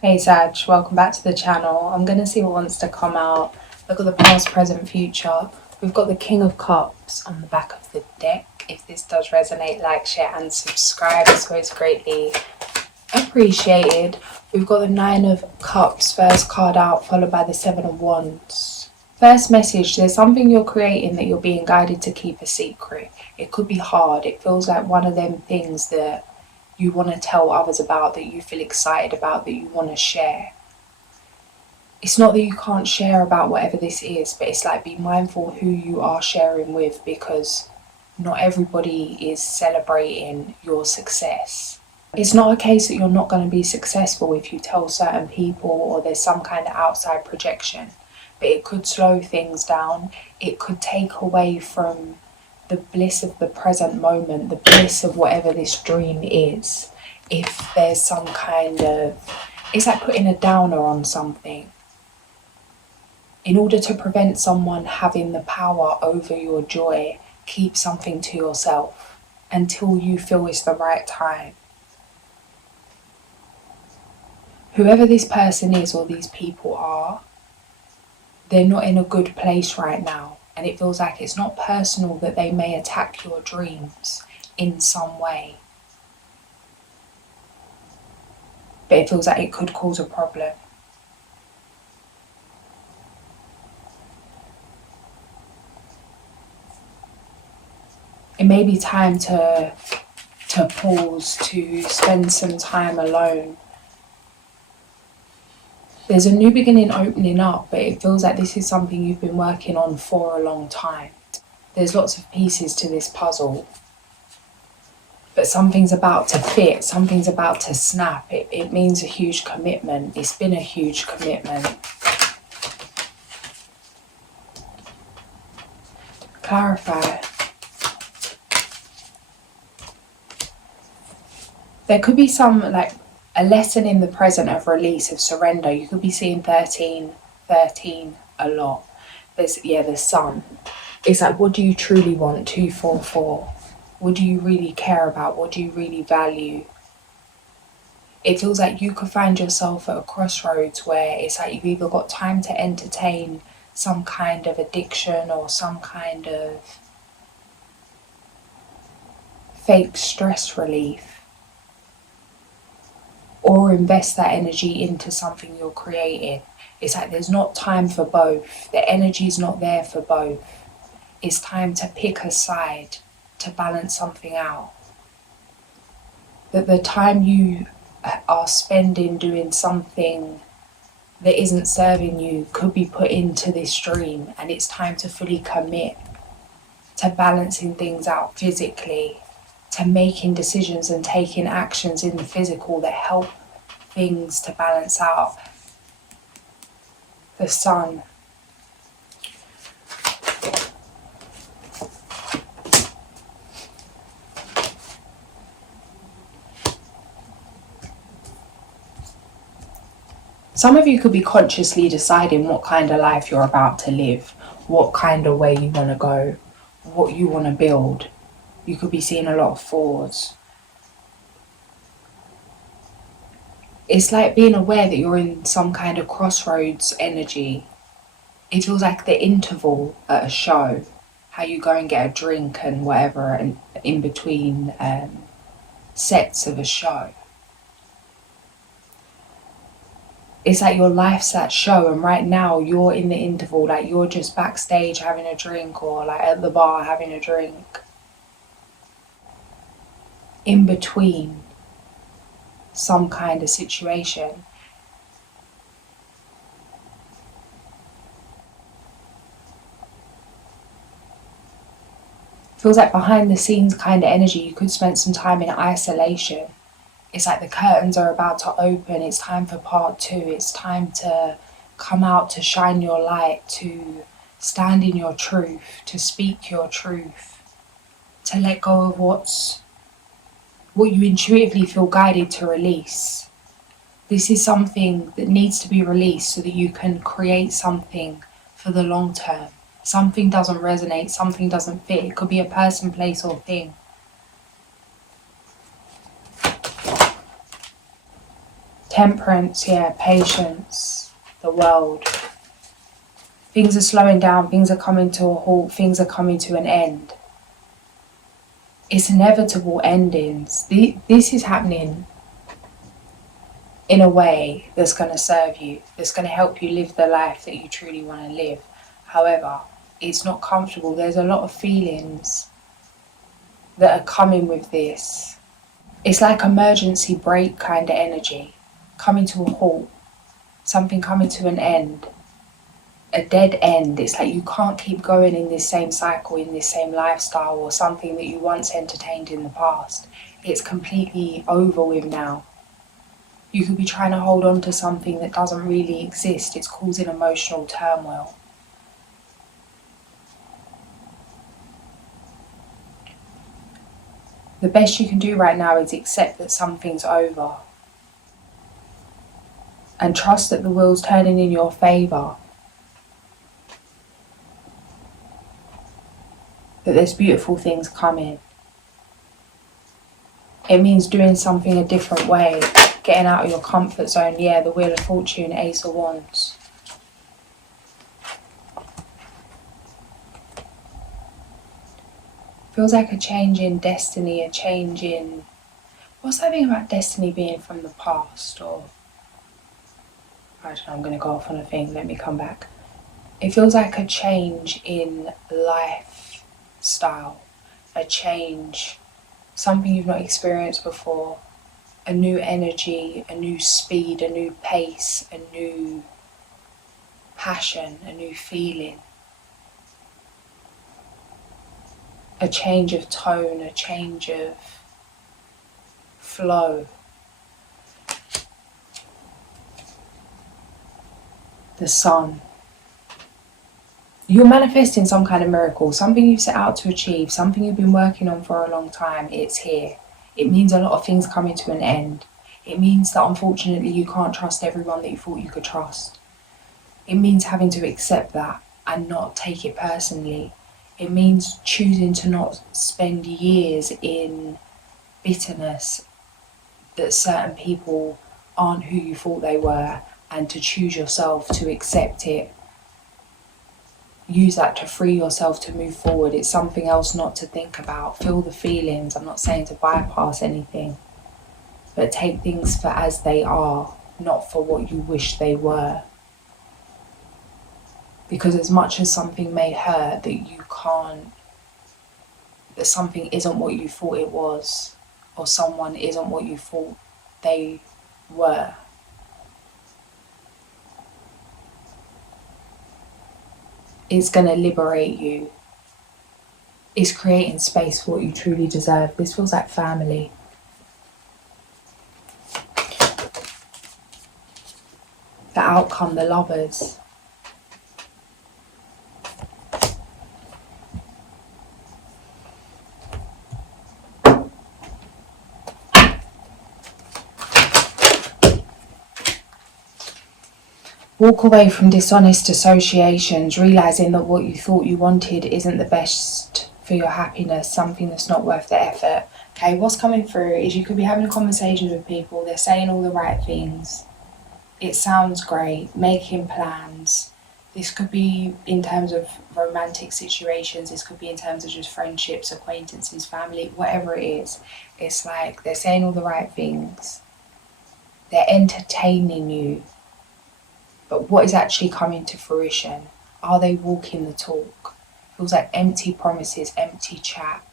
Hey Sag, welcome back to the channel. I'm going to see what wants to come out. Look at the past, present, future. We've got the King of Cups on the back of the deck. If this does resonate, like, share and subscribe. It's always greatly appreciated. We've got the Nine of Cups, first card out, followed by the Seven of Wands. First message, there's something you're creating that you're being guided to keep a secret. It could be hard. It feels like one of them things that you want to tell others about, that you feel excited about, that you want to share. It's not that you can't share about whatever this is, but it's like, be mindful who you are sharing with, because not everybody is celebrating your success. It's not a case that you're not going to be successful if you tell certain people or there's some kind of outside projection, but it could slow things down. It could take away from the bliss of the present moment, the bliss of whatever this dream is. If there's some kind of, it's like putting a downer on something. In order to prevent someone having the power over your joy, keep something to yourself until you feel it's the right time. Whoever this person is or these people are, they're not in a good place right now. And it feels like it's not personal that they may attack your dreams in some way. But it feels like it could cause a problem. It may be time to pause, to spend some time alone. There's a new beginning opening up, but it feels like this is something you've been working on for a long time. There's lots of pieces to this puzzle, but something's about to fit, something's about to snap. It means a huge commitment. It's been a huge commitment. Clarify. There could be some, like, a lesson in the present of release, of surrender. You could be seeing 13 a lot. There's the sun. It's like, what do you truly want? 244. What do you really care about? What do you really value? It feels like you could find yourself at a crossroads where it's like you've either got time to entertain some kind of addiction or some kind of fake stress relief, or invest that energy into something you're creating. It's like there's not time for both. The energy's not there for both. It's time to pick a side, to balance something out. That the time you are spending doing something that isn't serving you could be put into this dream, and it's time to fully commit to balancing things out physically, to making decisions and taking actions in the physical that help things to balance out. The sun. Some of you could be consciously deciding what kind of life you're about to live, what kind of way you want to go, what you want to build. You could be seeing a lot of fours. It's like being aware that you're in some kind of crossroads energy. It feels like the interval at a show, how you go and get a drink and whatever, and in between sets of a show. It's like your life's that show, and right now you're in the interval, like you're just backstage having a drink, or like at the bar having a drink. In between some kind of situation. Feels like behind the scenes kind of energy. You could spend some time in isolation. It's like the curtains are about to open. It's time for part 2. It's time to come out, to shine your light, to stand in your truth, to speak your truth, to let go of what you intuitively feel guided to release. This is something that needs to be released so that you can create something for the long term. Something doesn't resonate, something doesn't fit. It could be a person, place, or thing. Temperance, yeah, patience, the world. Things are slowing down, things are coming to a halt, things are coming to an end. It's inevitable endings. This is happening in a way that's going to serve you, that's going to help you live the life that you truly want to live. However, it's not comfortable. There's a lot of feelings that are coming with this. It's like emergency brake kind of energy, coming to a halt, something coming to an end, a dead end. It's like you can't keep going in this same cycle, in this same lifestyle, or something that you once entertained in the past. It's completely over with now. You could be trying to hold on to something that doesn't really exist. It's causing emotional turmoil. The best you can do right now is accept that something's over. And trust that the wheel's turning in your favour. That there's beautiful things coming. It means doing something a different way. Getting out of your comfort zone. Yeah, the Wheel of Fortune, Ace of Wands. Feels like a change in destiny, a change in... What's that thing about destiny being from the past? Or... I don't know, I'm going to go off on a thing. Let me come back. It feels like a change in lifestyle. A change. Something you've not experienced before. A new energy, a new speed, a new pace, a new passion, a new feeling. A change of tone, a change of flow. The sun. You're manifesting some kind of miracle, something you've set out to achieve, something you've been working on for a long time. It's here. It means a lot of things coming to an end. It means that unfortunately you can't trust everyone that you thought you could trust. It means having to accept that and not take it personally. It means choosing to not spend years in bitterness that certain people aren't who you thought they were, and to choose yourself to accept it. Use that to free yourself to move forward. It's something else not to think about. Feel the feelings. I'm not saying to bypass anything, but take things for as they are, not for what you wish they were. Because as much as something may hurt, that something isn't what you thought it was, or someone isn't what you thought they were. It's going to liberate you. It's creating space for what you truly deserve. This feels like family. The outcome, the lovers. Walk away from dishonest associations, realising that what you thought you wanted isn't the best for your happiness, something that's not worth the effort. Okay, what's coming through is you could be having conversations with people, they're saying all the right things. It sounds great, making plans. This could be in terms of romantic situations, this could be in terms of just friendships, acquaintances, family, whatever it is. It's like they're saying all the right things. They're entertaining you. But what is actually coming to fruition? Are they walking the talk? Feels like empty promises, empty chat.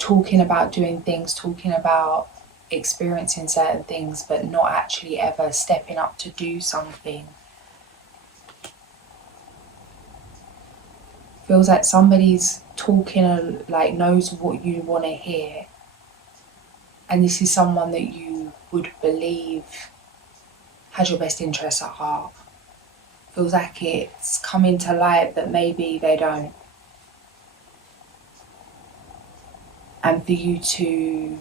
Talking about doing things, talking about experiencing certain things, but not actually ever stepping up to do something. Feels like somebody's talking, like knows what you want to hear. And this is someone that you would believe has your best interests at heart. Feels like it's coming to light that maybe they don't. And for you to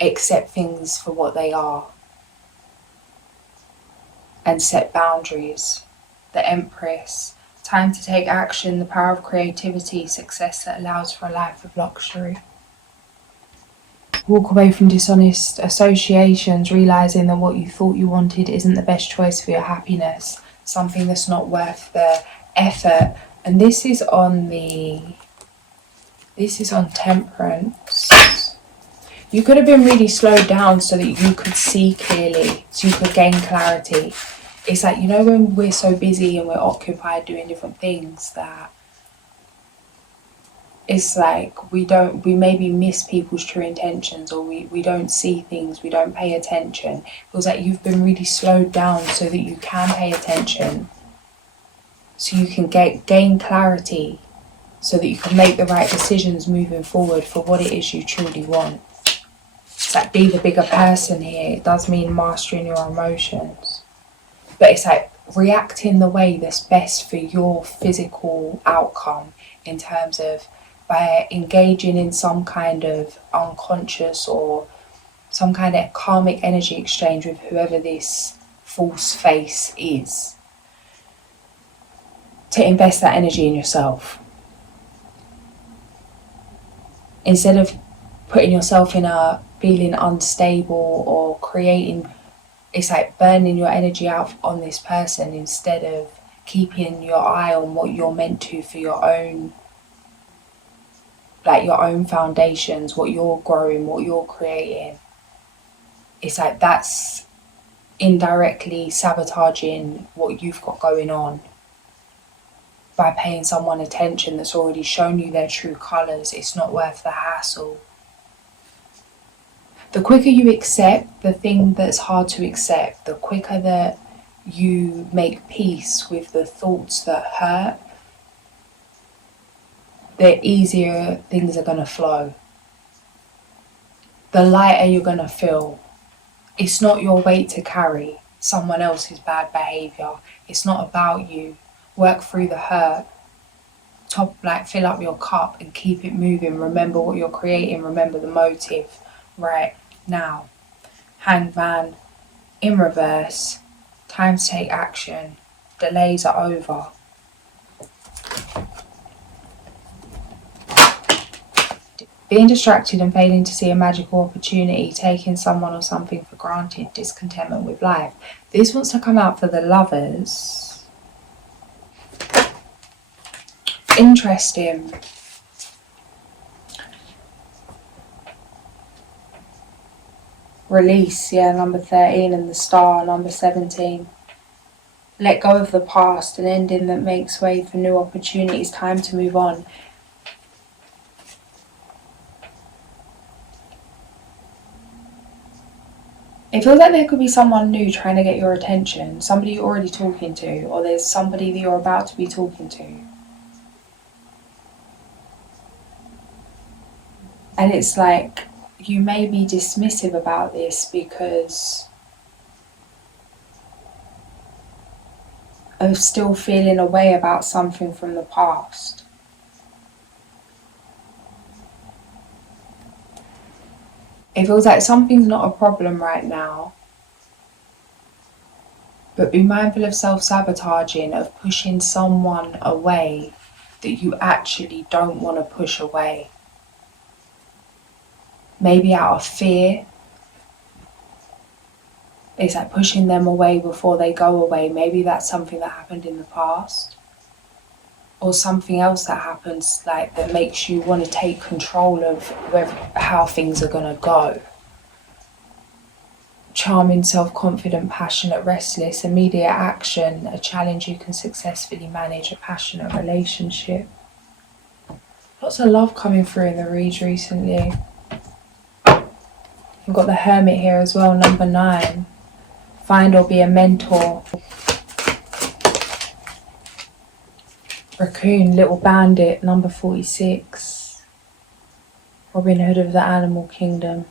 accept things for what they are. And set boundaries. The Empress. Time to take action, the power of creativity, success that allows for a life of luxury. Walk away from dishonest associations, realising that what you thought you wanted isn't the best choice for your happiness, something that's not worth the effort. And this is on Temperance. You could have been really slowed down so that you could see clearly, so you could gain clarity. It's like, you know, when we're so busy and we're occupied doing different things, that it's like we maybe miss people's true intentions, or we don't see things, we don't pay attention. It feels like you've been really slowed down so that you can pay attention, so you can gain clarity, so that you can make the right decisions moving forward for what it is you truly want. It's like, be the bigger person here. It does mean mastering your emotions. But it's like reacting the way that's best for your physical outcome, in terms of by engaging in some kind of unconscious or some kind of karmic energy exchange with whoever this false face is, to invest that energy in yourself. Instead of putting yourself in a feeling unstable or creating, it's like burning your energy out on this person, instead of keeping your eye on what you're meant to for your own, like your own foundations, what you're growing, what you're creating. It's like that's indirectly sabotaging what you've got going on by paying someone attention that's already shown you their true colours. It's not worth the hassle. The quicker you accept the thing that's hard to accept, the quicker that you make peace with the thoughts that hurt, the easier things are going to flow. The lighter you're going to feel. It's not your weight to carry someone else's bad behaviour. It's not about you. Work through the hurt. Fill up your cup and keep it moving. Remember what you're creating. Remember the motive. Right now, Hangman in reverse. Time to take action. Delays are over. Being distracted and failing to see a magical opportunity, taking someone or something for granted, discontentment with life. This wants to come out for the Lovers. Interesting. Release, yeah, number 13, and the Star, number 17. Let go of the past, an ending that makes way for new opportunities. Time to move on. It feels like there could be someone new trying to get your attention, somebody you're already talking to, or there's somebody that you're about to be talking to. And it's like, you may be dismissive about this because of still feeling a way about something from the past. It feels like something's not a problem right now, but be mindful of self-sabotaging, of pushing someone away that you actually don't want to push away. Maybe out of fear. It's like pushing them away before they go away. Maybe that's something that happened in the past. Or something else that happens, like that makes you want to take control of how things are going to go. Charming, self-confident, passionate, restless, immediate action, a challenge you can successfully manage, a passionate relationship. Lots of love coming through in the reads recently. We've got the Hermit here as well, number 9. Find or be a mentor. Raccoon, Little Bandit, number 46. Robin Hood of the Animal Kingdom.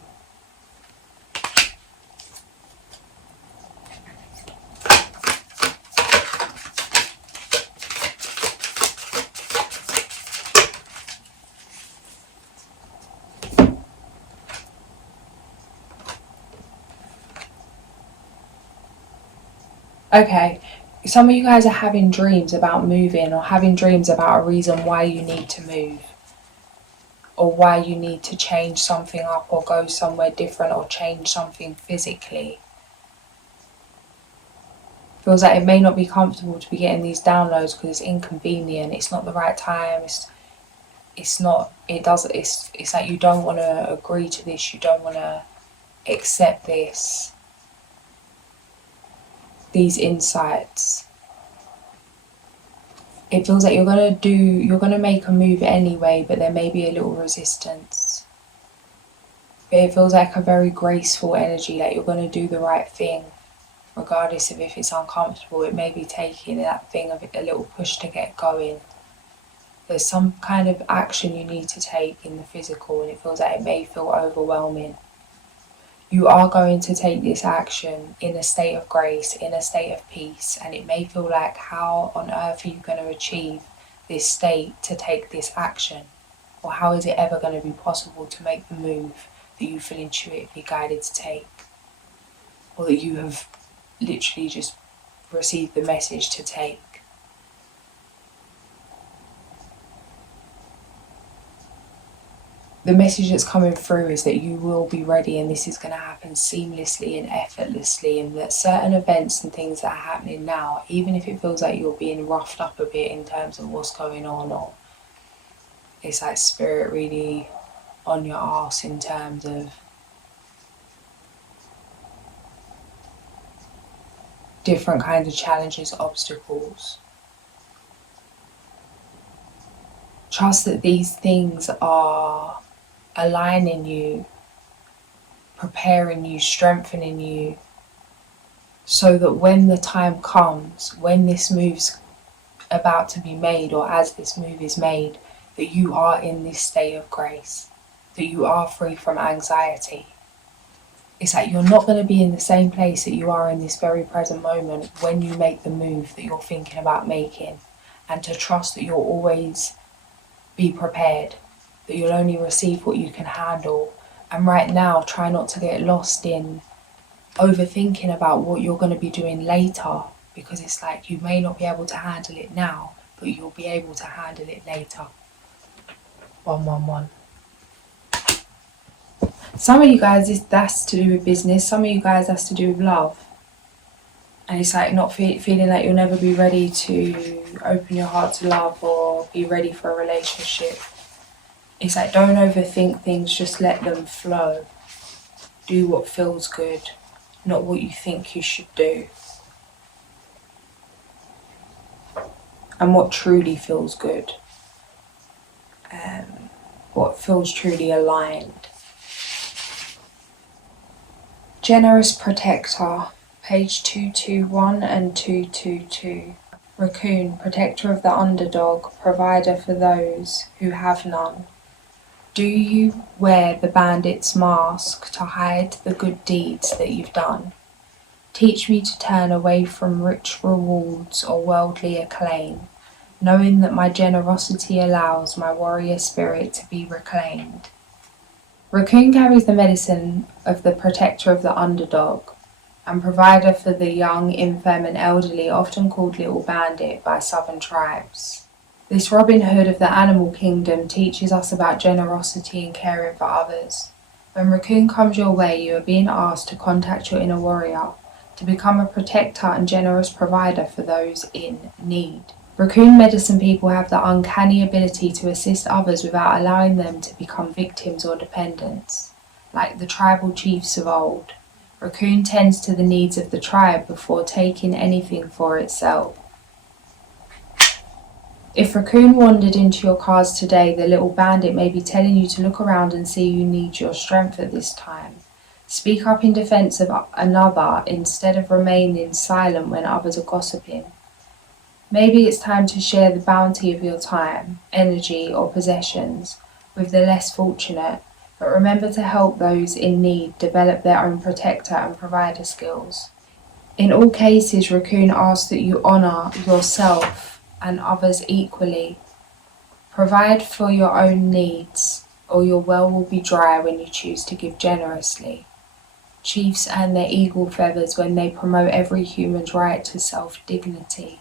Okay, some of you guys are having dreams about moving, or having dreams about a reason why you need to move. or why you need to change something up or go somewhere different or change something physically. Feels like it may not be comfortable to be getting these downloads because it's inconvenient, it's not the right time, it's like you don't want to agree to this, you don't want to accept these insights. It feels like you're gonna make a move anyway, but there may be a little resistance. But it feels like a very graceful energy, like you're gonna do the right thing, regardless of if it's uncomfortable. It may be taking that thing of a little push to get going. There's some kind of action you need to take in the physical, and it feels like it may feel overwhelming. You are going to take this action in a state of grace, in a state of peace, and it may feel like, how on earth are you going to achieve this state to take this action? Or how is it ever going to be possible to make the move that you feel intuitively guided to take? Or that you have literally just received the message to take? The message that's coming through is that you will be ready, and this is going to happen seamlessly and effortlessly, and that certain events and things that are happening now, even if it feels like you're being roughed up a bit in terms of what's going on, or it's like spirit really on your arse in terms of different kinds of challenges, obstacles. Trust that these things are aligning you, preparing you, strengthening you, so that when the time comes, when this move's about to be made, or as this move is made, that you are in this state of grace, that you are free from anxiety. It's like you're not going to be in the same place that you are in this very present moment when you make the move that you're thinking about making, and to trust that you'll always be prepared, that you'll only receive what you can handle. And right now, try not to get lost in overthinking about what you're going to be doing later, because it's like you may not be able to handle it now, but you'll be able to handle it later. 111. Some of you guys, that's to do with business. Some of you guys, that's to do with love. And it's like not feeling like you'll never be ready to open your heart to love or be ready for a relationship. It's like, don't overthink things, just let them flow. Do what feels good, not what you think you should do. And what truly feels good. What feels truly aligned. Generous Protector, page 221 and 222. Raccoon, protector of the underdog, provider for those who have none. Do you wear the bandit's mask to hide the good deeds that you've done? Teach me to turn away from rich rewards or worldly acclaim, knowing that my generosity allows my warrior spirit to be reclaimed. Raccoon carries the medicine of the protector of the underdog and provider for the young, infirm and elderly, often called Little Bandit by southern tribes. This Robin Hood of the animal kingdom teaches us about generosity and caring for others. When Raccoon comes your way, you are being asked to contact your inner warrior, to become a protector and generous provider for those in need. Raccoon medicine people have the uncanny ability to assist others without allowing them to become victims or dependents. Like the tribal chiefs of old, Raccoon tends to the needs of the tribe before taking anything for itself. If Raccoon wandered into your cards today, the Little Bandit may be telling you to look around and see you need your strength at this time. Speak up in defense of another instead of remaining silent when others are gossiping. Maybe it's time to share the bounty of your time, energy or possessions with the less fortunate, but remember to help those in need develop their own protector and provider skills. In all cases, Raccoon asks that you honour yourself and others equally. Provide for your own needs, or your well will be dry when you choose to give generously. Chiefs earn their eagle feathers when they promote every human's right to self-dignity.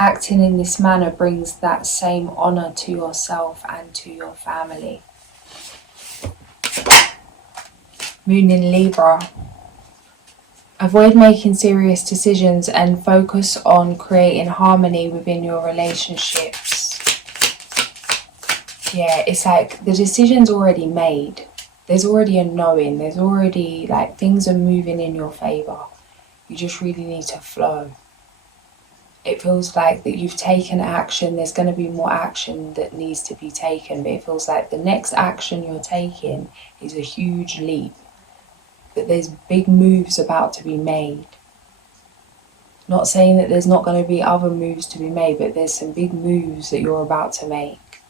Acting in this manner brings that same honour to yourself and to your family. Moon in Libra. Avoid making serious decisions and focus on creating harmony within your relationships. Yeah, it's like the decision's already made. There's already a knowing. There's already, like, things are moving in your favour. You just really need to flow. It feels like that you've taken action. There's going to be more action that needs to be taken. But it feels like the next action you're taking is a huge leap. That there's big moves about to be made. Not saying that there's not going to be other moves to be made, but there's some big moves that you're about to make.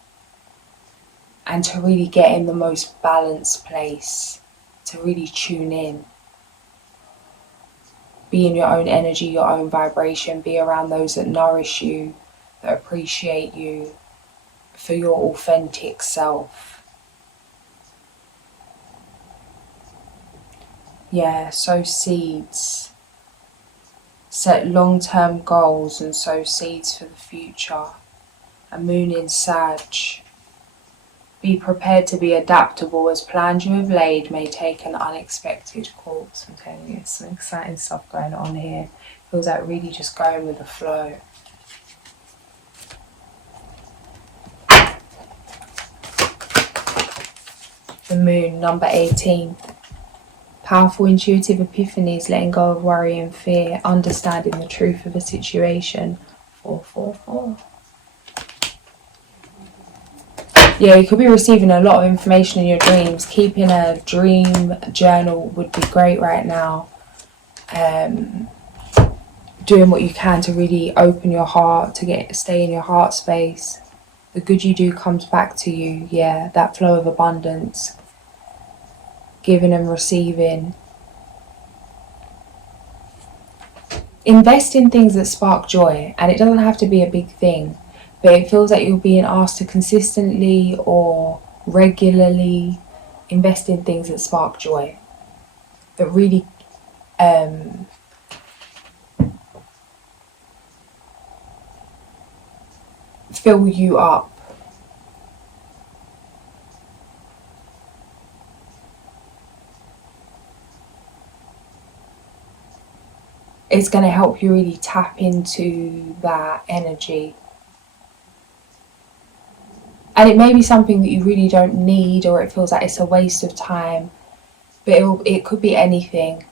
And to really get in the most balanced place, to really tune in. Be in your own energy, your own vibration, be around those that nourish you, that appreciate you for your authentic self. Yeah, sow seeds. Set long-term goals and sow seeds for the future. A moon in Sag. Be prepared to be adaptable, as plans you have laid may take an unexpected course. I'm telling you, there's some exciting stuff going on here. Feels like really just going with the flow. The moon, number 18. Powerful intuitive epiphanies, letting go of worry and fear, understanding the truth of a situation. 444. Yeah, you could be receiving a lot of information in your dreams. Keeping a dream journal would be great right now. Doing what you can to really open your heart, to stay in your heart space. The good you do comes back to you. Yeah, that flow of abundance. Giving and receiving. Invest in things that spark joy, and it doesn't have to be a big thing, but it feels like you're being asked to consistently or regularly invest in things that spark joy, that really fill you up. It's going to help you really tap into that energy. And it may be something that you really don't need, or it feels like it's a waste of time, but it could be anything.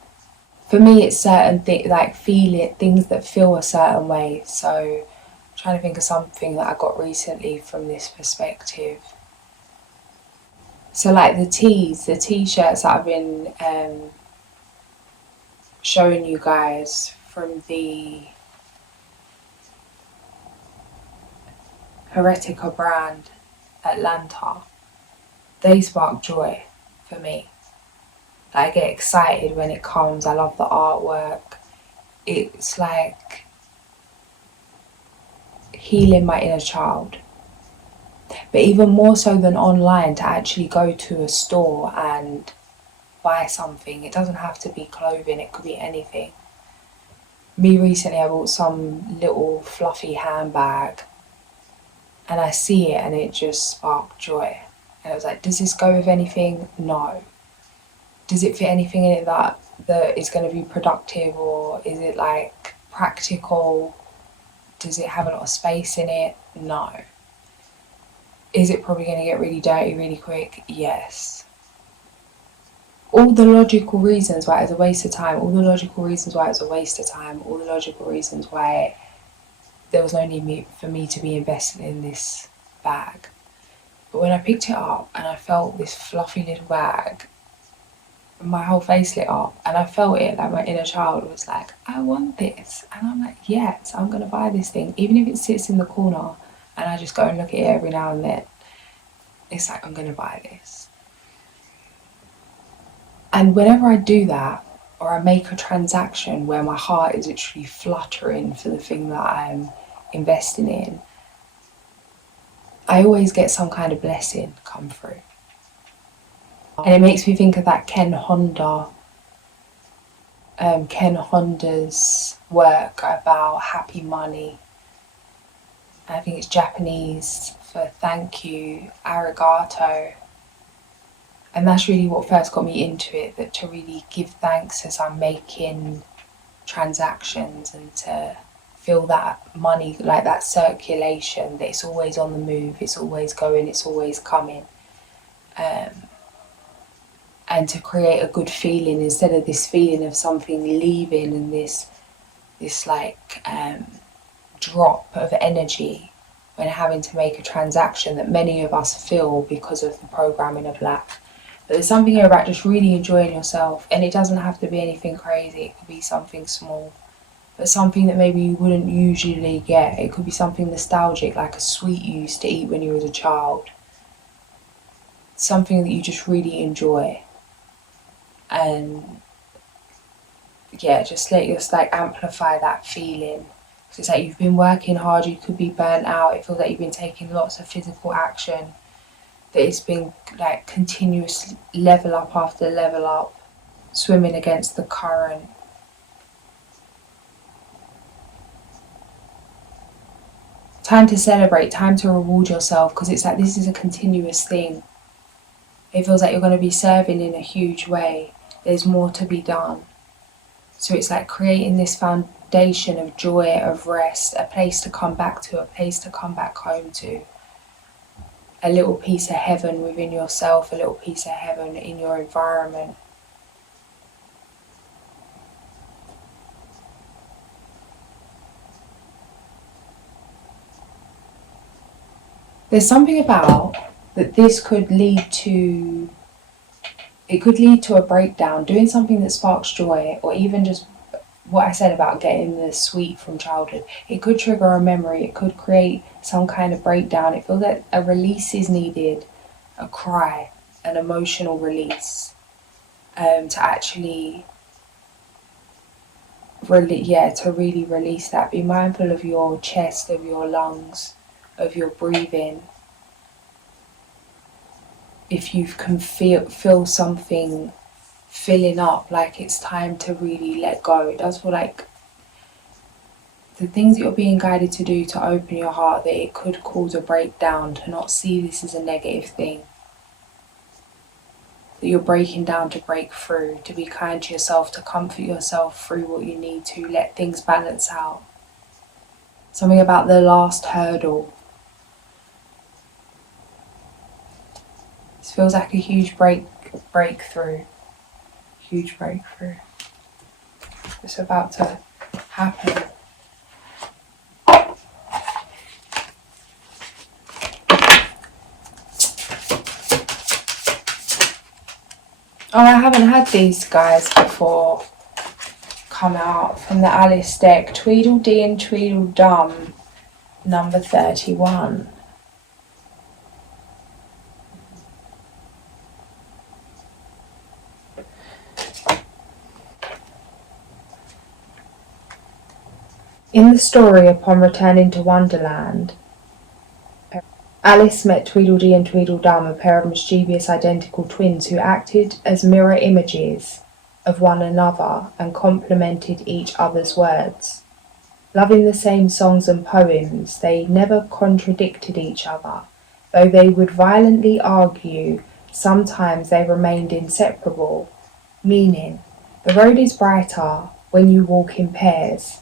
For me, it's certain things, like things that feel a certain way. So I'm trying to think of something that I got recently from this perspective. So like the t-shirts that I've been showing you guys from the Heretica brand, Atlanta, they spark joy for me. I get excited when it comes. I love the artwork. It's like healing my inner child. But even more so than online, to actually go to a store and buy something. It doesn't have to be clothing, it could be anything. Me recently, I bought some little fluffy handbag, and I see it and it just sparked joy. And I was like, does this go with anything? No. Does it fit anything in it that is going to be productive, or is it like practical? Does it have a lot of space in it? No. Is it probably going to get really dirty really quick? Yes. All the logical reasons why it's a waste of time, all the logical reasons why it's a waste of time, all the logical reasons why there was no need for me to be invested in this bag. But when I picked it up and I felt this fluffy little bag, my whole face lit up, and I felt it, like my inner child was like, I want this. And I'm like, yes, I'm going to buy this thing. Even if it sits in the corner and I just go and look at it every now and then, it's like, I'm going to buy this. And whenever I do that, or I make a transaction where my heart is literally fluttering for the thing that I'm investing in, I always get some kind of blessing come through. And it makes me think of that Ken Honda's work about happy money. I think it's Japanese for thank you, arigato. And that's really what first got me into it, that to really give thanks as I'm making transactions and to feel that money, like that circulation, that it's always on the move, it's always going, it's always coming. And to create a good feeling instead of this feeling of something leaving and this like drop of energy when having to make a transaction that many of us feel because of the programming of lack. But there's something here about just really enjoying yourself, and it doesn't have to be anything crazy. It could be something small, but something that maybe you wouldn't usually get. It could be something nostalgic, like a sweet you used to eat when you was a child. Something that you just really enjoy. And yeah, just let your like amplify that feeling. So it's like you've been working hard, you could be burnt out, it feels like you've been taking lots of physical action, that it's been like continuous level up after level up, swimming against the current. Time to celebrate, time to reward yourself, because it's like this is a continuous thing. It feels like you're going to be serving in a huge way. There's more to be done. So it's like creating this foundation of joy, of rest, a place to come back to, a place to come back home to. A little piece of heaven within yourself, a little piece of heaven in your environment. There's something about that this could lead to, it could lead to a breakdown, doing something that sparks joy, or even just what I said about getting the sweet from childhood. It could trigger a memory, it could create some kind of breakdown. It feels like a release is needed, a cry, an emotional release, to actually to really release that. Be mindful of your chest, of your lungs, of your breathing. If you can feel something filling up, like it's time to really let go. It does feel like the things that you're being guided to do, to open your heart, that it could cause a breakdown, to not see this as a negative thing. That you're breaking down to break through, to be kind to yourself, to comfort yourself through what you need to, let things balance out. Something about the last hurdle. This feels like a huge breakthrough. Huge breakthrough. It's about to happen. Oh, I haven't had these guys before come out from the Alice deck. Tweedledee and Tweedledum, number 31. In the story, upon returning to Wonderland, Alice met Tweedledee and Tweedledum, a pair of mischievous identical twins who acted as mirror images of one another and complemented each other's words. Loving the same songs and poems, they never contradicted each other. Though they would violently argue, sometimes they remained inseparable, meaning, the road is brighter when you walk in pairs.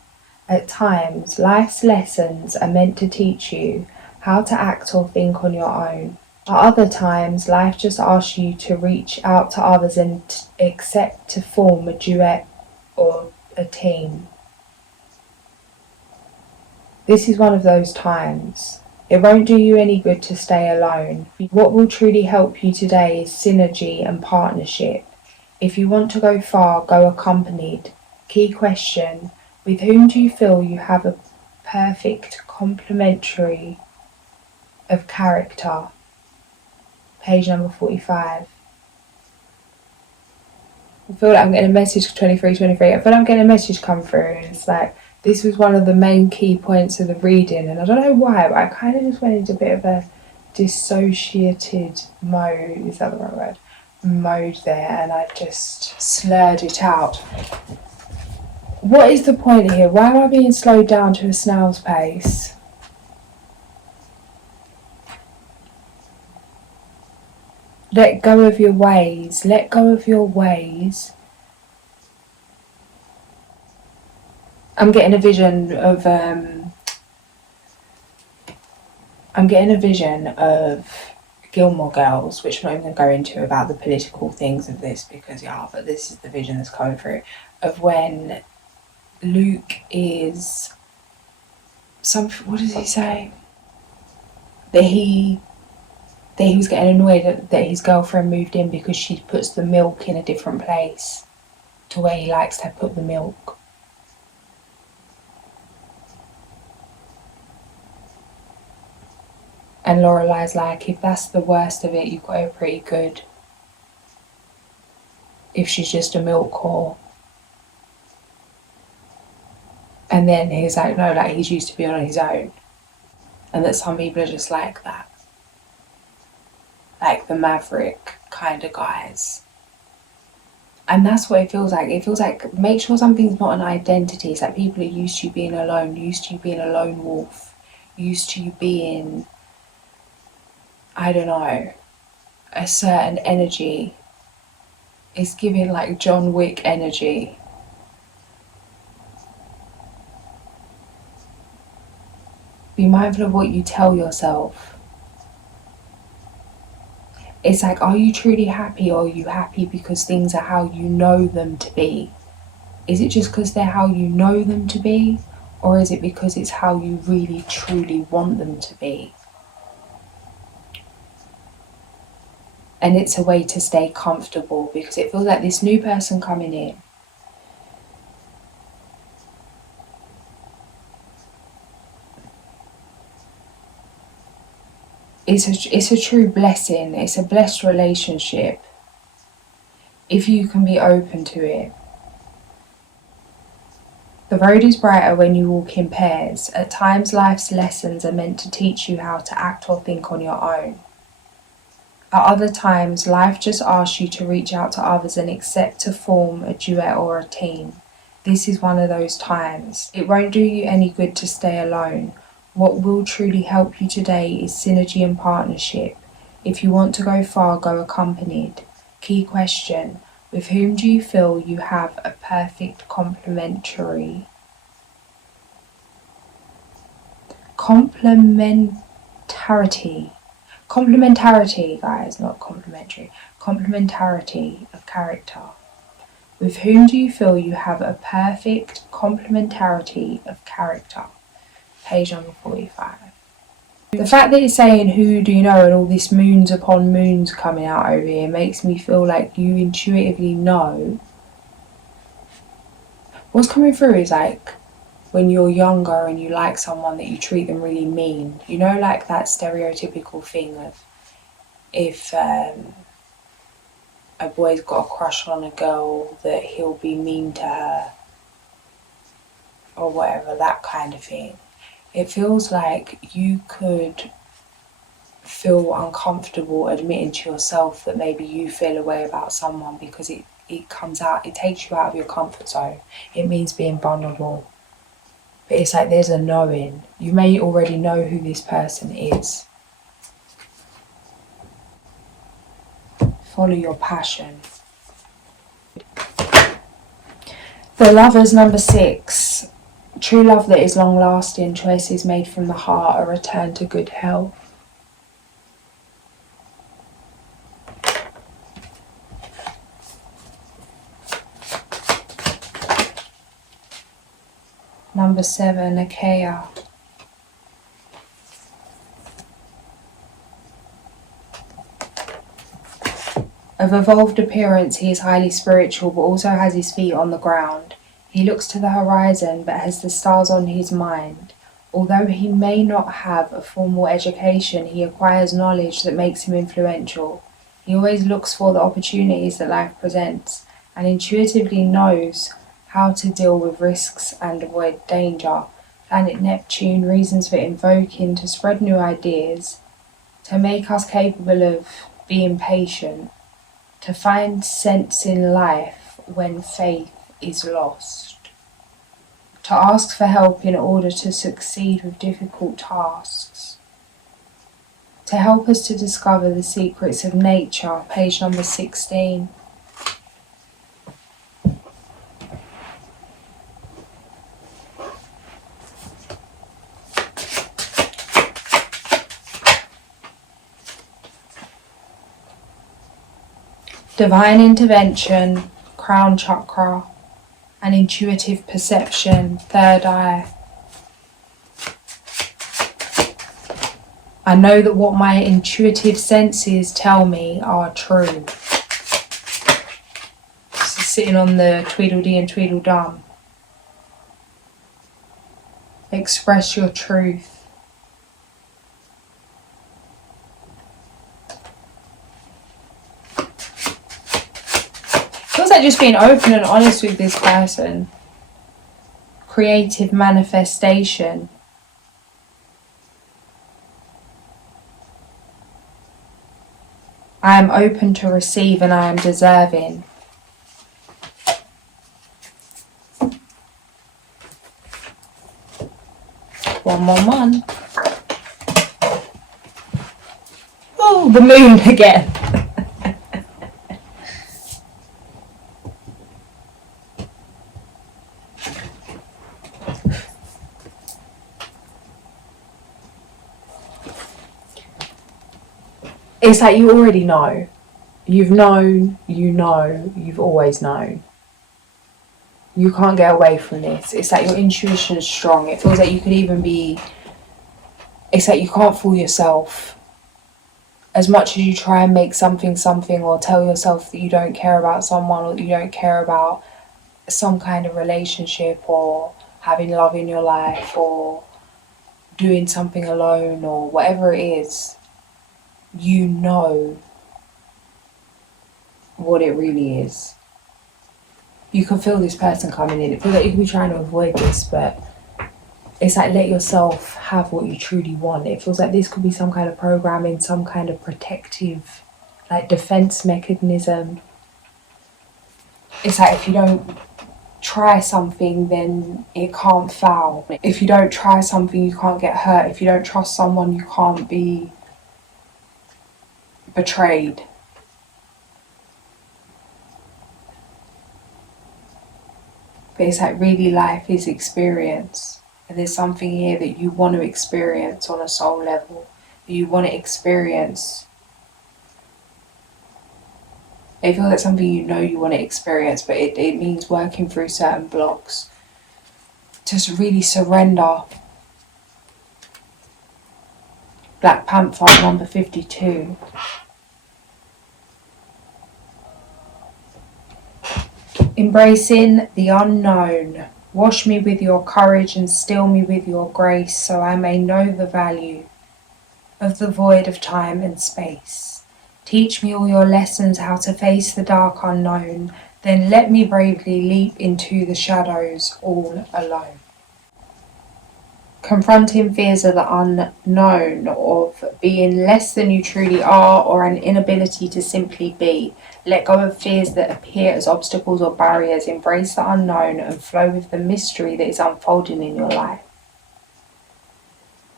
At times, life's lessons are meant to teach you how to act or think on your own. At other times, life just asks you to reach out to others and accept to form a duet or a team. This is one of those times. It won't do you any good to stay alone. What will truly help you today is synergy and partnership. If you want to go far, go accompanied. Key question: with whom do you feel you have a perfect complementary of character? Page number 45. I feel like I'm getting a message 23. I feel like I'm getting a message come through, and it's like, this was one of the main key points of the reading, and I don't know why, but I kind of just went into a bit of a dissociated mode, is that the right word? Mode there, and I just slurred it out. What is the point here? Why am I being slowed down to a snail's pace? Let go of your ways. Let go of your ways. I'm getting a vision of Gilmore Girls, which I'm not even going to go into about the political things of this because but this is the vision that's coming through of when Luke is what does he say? That he was getting annoyed that his girlfriend moved in because she puts the milk in a different place to where he likes to put the milk. And Lorelai's like, if that's the worst of it, you've got her pretty good. If she's just a milk whore. And then he's like, no, like he's used to being on his own. And that some people are just like that. Like the maverick kind of guys. And that's what it feels like. It feels like, make sure something's not an identity. It's like people are used to you being alone, used to you being a lone wolf, used to you being, I don't know, a certain energy. It's giving like John Wick energy. Be mindful of what you tell yourself. It's like, are you truly happy, or are you happy because things are how you know them to be? Is it just because they're how you know them to be? Or is it because it's how you really truly want them to be? And it's a way to stay comfortable, because it feels like this new person coming in, it's a true blessing. It's a blessed relationship if you can be open to it. The road is brighter when you walk in pairs. At times life's lessons are meant to teach you how to act or think on your own. At other times life just asks you to reach out to others and accept to form a duet or a team. This is one of those times. It won't do you any good to stay alone. What will truly help you today is synergy and partnership. If you want to go far, go accompanied. Key question: with whom do you feel you have a perfect complementarity, guys, not complementary, complementarity of character? With whom do you feel you have a perfect complementarity of character? Page number 45. The fact that it's saying who do you know and all this moons upon moons coming out over here makes me feel like you intuitively know. What's coming through is like when you're younger and you like someone that you treat them really mean. You know, like that stereotypical thing of if a boy's got a crush on a girl that he'll be mean to her or whatever, that kind of thing. It feels like you could feel uncomfortable admitting to yourself that maybe you feel a way about someone because it comes out, it takes you out of your comfort zone. It means being vulnerable. But it's like there's a knowing. You may already know who this person is. Follow your passion. The Lovers, number 6. True love that is long lasting, choices made from the heart, a return to good health. Number 7, Achaia. Of evolved appearance, he is highly spiritual but also has his feet on the ground. He looks to the horizon but has the stars on his mind. Although he may not have a formal education, he acquires knowledge that makes him influential. He always looks for the opportunities that life presents and intuitively knows how to deal with risks and avoid danger. Planet Neptune, reasons for invoking to spread new ideas, to make us capable of being patient, to find sense in life when faith is lost, to ask for help in order to succeed with difficult tasks, to to help us to discover the secrets of nature, page number 16. Divine intervention, crown chakra, and intuitive perception, third eye. I know that what my intuitive senses tell me are true. So sitting on the Tweedledee and Tweedledum. Express your truth. Feels like just being open and honest with this person. Creative manifestation. I am open to receive and I am deserving. One. Oh, the moon again. It's like you already know. You've known, you know, you've always known. You can't get away from this. It's like your intuition is strong. It feels like you could even be... It's like you can't fool yourself. As much as you try and make something or tell yourself that you don't care about someone or that you don't care about some kind of relationship or having love in your life or doing something alone or whatever it is, you know what it really is. You can feel this person coming in. It feels like you could be trying to avoid this, but it's like let yourself have what you truly want. It feels like this could be some kind of programming, some kind of protective, like defense mechanism. It's like if you don't try something, then it can't fail. If you don't try something, you can't get hurt. If you don't trust someone, you can't be betrayed. But it's like really life is experience. And there's something here that you want to experience on a soul level. You want to experience. It feels like something you know you want to experience, but it means working through certain blocks. Just really surrender. Black Panther, number 52. Embracing the unknown. Wash me with your courage and still me with your grace, so I may know the value of the void of time and space. Teach me all your lessons, how to face the dark unknown, then let me bravely leap into the shadows all alone. Confronting fears of the unknown, of being less than you truly are, or an inability to simply be. Let go of fears that appear as obstacles or barriers. Embrace the unknown and flow with the mystery that is unfolding in your life.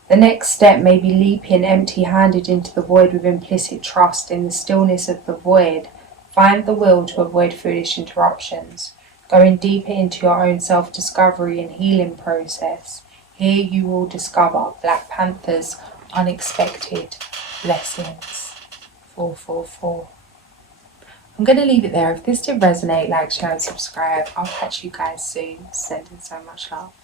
The next step may be leaping empty-handed into the void with implicit trust. In the stillness of the void, find the will to avoid foolish interruptions. Going deeper into your own self-discovery and healing process. Here you will discover Black Panther's unexpected blessings. 444. I'm going to leave it there. If this did resonate, like, share and subscribe. I'll catch you guys soon. Sending so much love.